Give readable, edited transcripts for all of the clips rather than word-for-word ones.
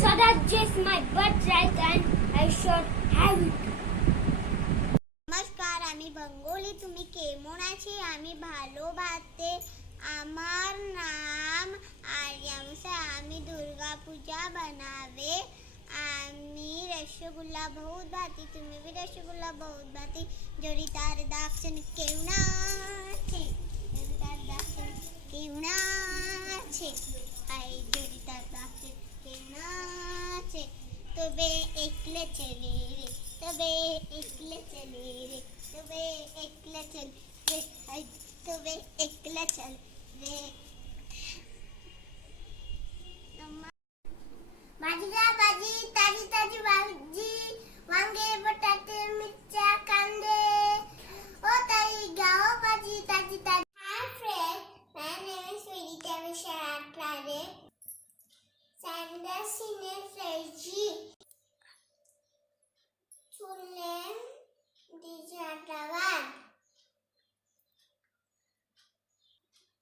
So that's just my birthright and I should have it. नमस्कार, आम्ही बंगोली, तुम्ही केमोनाची, आम्ही भालो बाते, आमार नाम आर्यमसा, आम्ही दुर्गा पूजा बनावे, आम्ही रसगुल्ला बहुत भाती, तुम्ही भी रसगुल्ला बहुत भाती, जोडीदार दाक्षण केवना छे, जोडीदार दाक्षण केवना छे, हाय जोडीदार दाक्षण केवना छे, तो बे एकले चले रे, तबे एकले चले रे, तबे एकले चल रे, हाय तबे एकले चल रे. भाजी ताजी ताजी भाजी, वांगे बटाटे मिरच्या कांदे, ओ ताई गाव भाजी ताजी ताजी. Hi friends, my name is Vidita Visharaklare. Sanders in a Freddy. Full name D G Agarwal.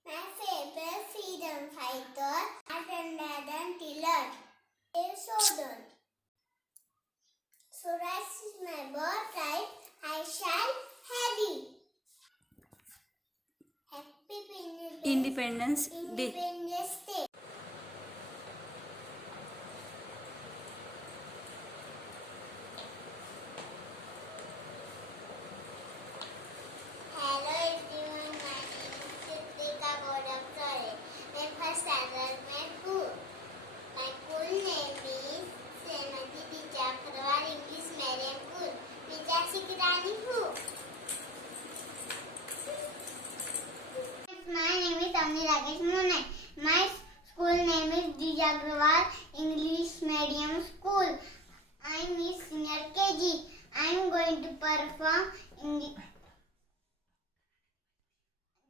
My favorite freedom fighter, Adam Tiller. Sodan. So rice is my birthright, I shall have it. Happy Independence Day. Independence Day. Hello everyone, my name is Chitrika Godapsare. My first standard met school. My full name is Mehendi Designs English Medium School. My name is Rakesh Monai. My school name is D G Agarwal English Medium School. I am senior KG. I am going to perform in the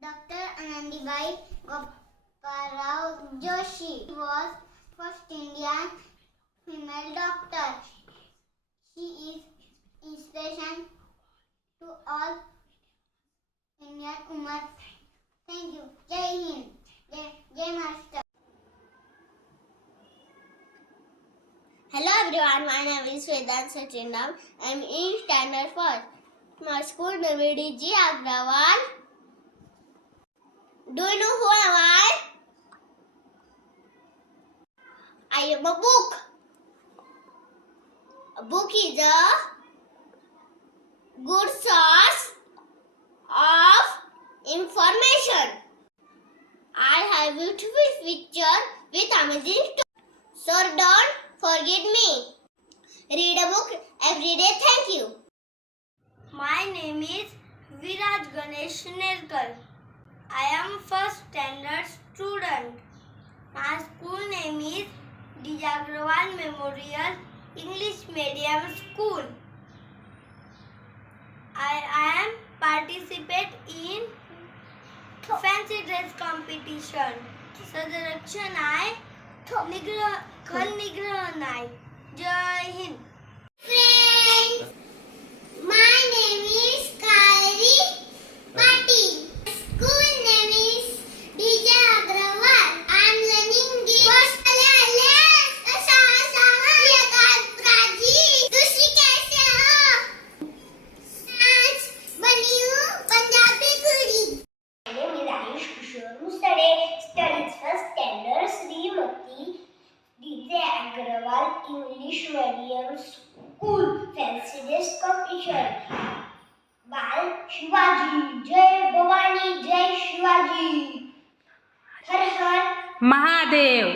Dr. Anandibai Gopalrao Joshi was first Indian female doctor. She is inspiration to all Indian women. Thank you. Jai Hind. Jai Master. Hello everyone, my name is Vedant Sachinram. I am in standard 4. My school name is D G Agarwal. Do you know who am I? I am a book. A book is a good source of information. I have beautiful picture with amazing story. So don't forget me. Read a book every day. Thank you. My name is Viraj Ganesh Nerkal. I am first standard student. My school name is D G Agarwal Memorial English Medium School. I am participate in fancy dress competition. Sadakshan I Khal Nigrah Nai. Jai Hind. Friends, my name is Kairi Patil. School name is D G Agarwal. I am learning the first studies first standard Srimati D G Agarwal English Medium School. Fancy dress competition. Bal Shivaji, Jai Bhavani, Jai Shivaji. Har Har Mahadev.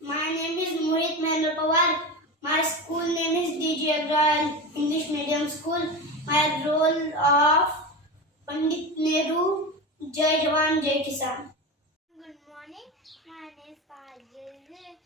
My name is Mohit Mahendra Pawar. My school name is D G Agarwal English Medium School. My role of Pandit Nehru. Jai Jawan, Jai Kisan. Good morning. My name is Pajal.